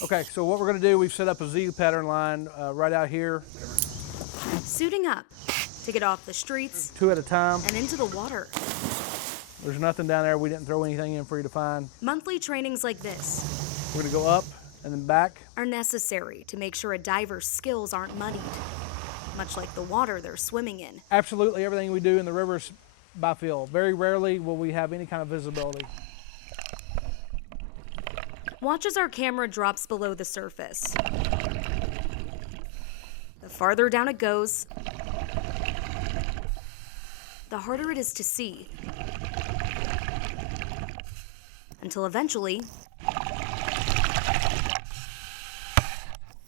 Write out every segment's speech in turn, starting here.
Okay, so what we're gonna do, we've set up a Z pattern line right out here, Suiting up to get off the streets 2 at a time. and into the water. There's nothing down there. We didn't throw anything in for you to find. Monthly trainings like this We're gonna go up and then back. are necessary to make sure a diver's skills aren't muddied, much like the water they're swimming in. Absolutely everything we do in the rivers by feel. Very rarely will we have any kind of visibility. Watch as our camera drops below the surface. The farther down it goes, the harder it is to see. Until eventually,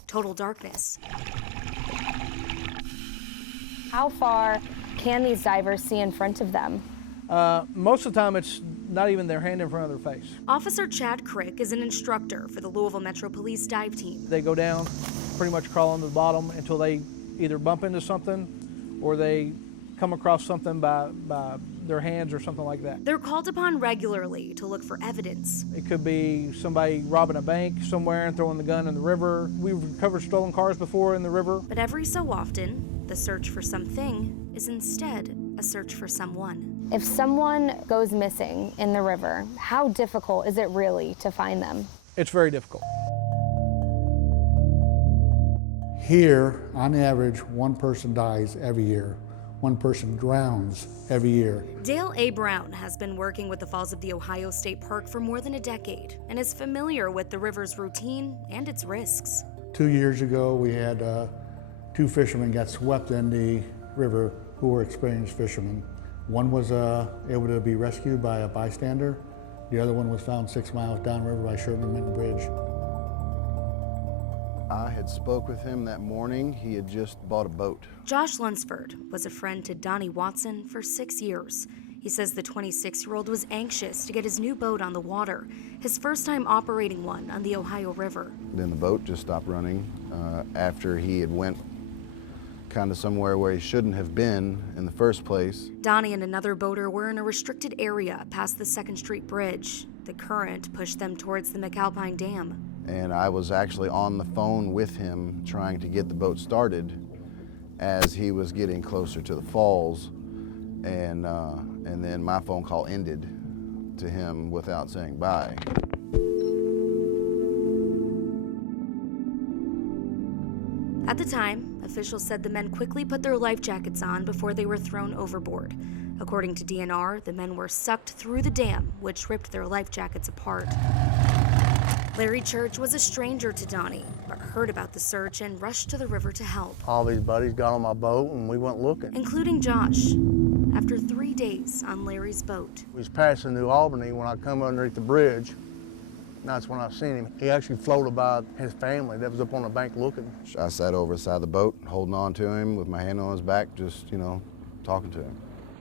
total darkness. How far can these divers see in front of them? Most of the time it's not even their hand in front of their face. Officer Chad Crick is an instructor for the Louisville Metro Police dive team. They go down, pretty much crawling to the bottom until they either bump into something or they come across something by their hands or something like that. They're called upon regularly to look for evidence. It could be somebody robbing a bank somewhere and throwing the gun in the river. We've recovered stolen cars before in the river. But every so often, the search for something is instead a search for someone. If someone goes missing in the river, how difficult is it really to find them? It's very difficult. Here, on average, one person dies every year. One person drowns every year. Dale A. Brown has been working with the Falls of the Ohio State Park for more than a decade and is familiar with the river's routine and its risks. 2 years ago, we had 2 fishermen got swept in the river who were experienced fishermen. One was able to be rescued by a bystander. The other one was found 6 miles downriver by Sherman Minton Bridge. I had spoke with him that morning. He had just bought a boat. Josh Lunsford was a friend to Donnie Watson for 6 years. He says the 26-year-old was anxious to get his new boat on the water, his first time operating one on the Ohio River. Then the boat just stopped running after he had went kind of somewhere where he shouldn't have been in the first place. Donnie and another boater were in a restricted area past the 2nd Street Bridge. The current pushed them towards the McAlpine Dam. And I was actually on the phone with him trying to get the boat started as he was getting closer to the falls. And then my phone call ended to him without saying bye. At the time, officials said the men quickly put their life jackets on before they were thrown overboard. According to DNR, the men were sucked through the dam, which ripped their life jackets apart. Larry Church was a stranger to Donnie, but heard about the search and rushed to the river to help, All these buddies got on my boat and we went looking. including Josh. After 3 days on Larry's boat, We was passing New Albany when I come underneath the bridge. That's when I seen him. He actually floated by his family that was up on the bank looking. I sat over the side of the boat, holding on to him with my hand on his back, just, talking to him.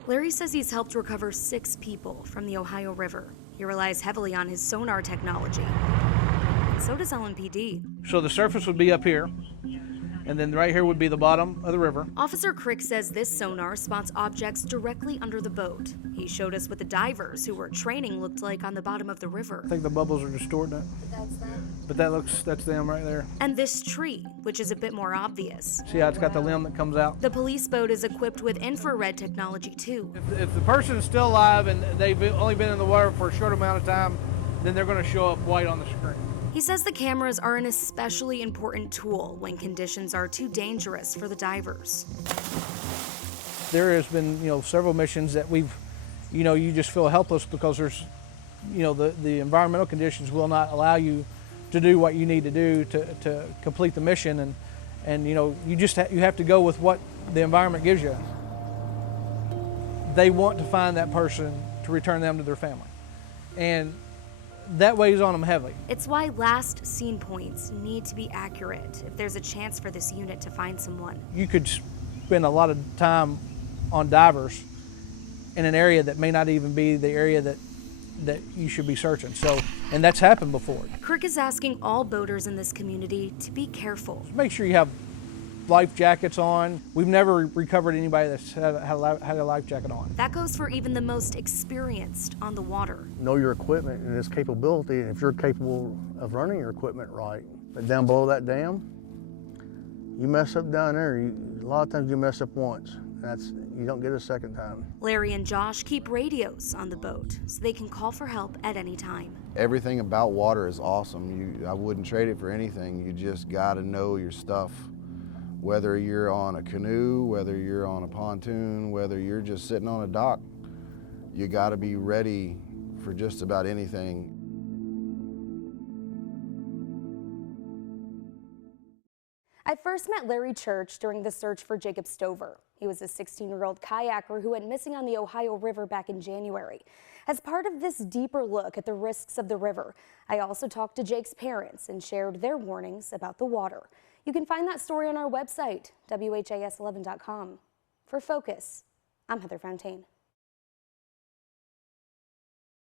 Larry says he's helped recover 6 people from the Ohio River. He relies heavily on his sonar technology. And so does LMPD. So the surface would be up here, and then right here would be the bottom of the river. Officer Crick says this sonar spots objects directly under the boat. He showed us what the divers who were training looked like on the bottom of the river. I think the bubbles are distorting it. But that's them right there. And this tree, which is a bit more obvious. See how it's got the limb that comes out? The police boat is equipped with infrared technology too. If the person is still alive and they've only been in the water for a short amount of time, then they're going to show up white on the screen. He says the cameras are an especially important tool when conditions are too dangerous for the divers. There has been, several missions that we've, you just feel helpless because there's, the environmental conditions will not allow you to do what you need to do to complete the mission, and you have to go with what the environment gives you. They want to find that person to return them to their family, and that weighs on them heavily. It's why last seen points need to be accurate if there's a chance for this unit to find someone. You could spend a lot of time on divers in an area that may not even be the area that you should be searching. And that's happened before. Crick is asking all boaters in this community to be careful. Make sure you have life jackets on. We've never recovered anybody that's had a life jacket on. That goes for even the most experienced on the water. Know your equipment and its capability, and if you're capable of running your equipment right, But down below that dam, you mess up down there, a lot of times you mess up once. You don't get a second time. Larry and Josh keep radios on the boat so they can call for help at any time. Everything about water is awesome. I wouldn't trade it for anything. You just gotta know your stuff. Whether you're on a canoe, whether you're on a pontoon, whether you're just sitting on a dock, you gotta be ready for just about anything. I first met Larry Church during the search for Jacob Stover. He was a 16-year-old kayaker who went missing on the Ohio River back in January. As part of this deeper look at the risks of the river, I also talked to Jake's parents and shared their warnings about the water. You can find that story on our website, WHAS11.com. For Focus, I'm Heather Fontaine.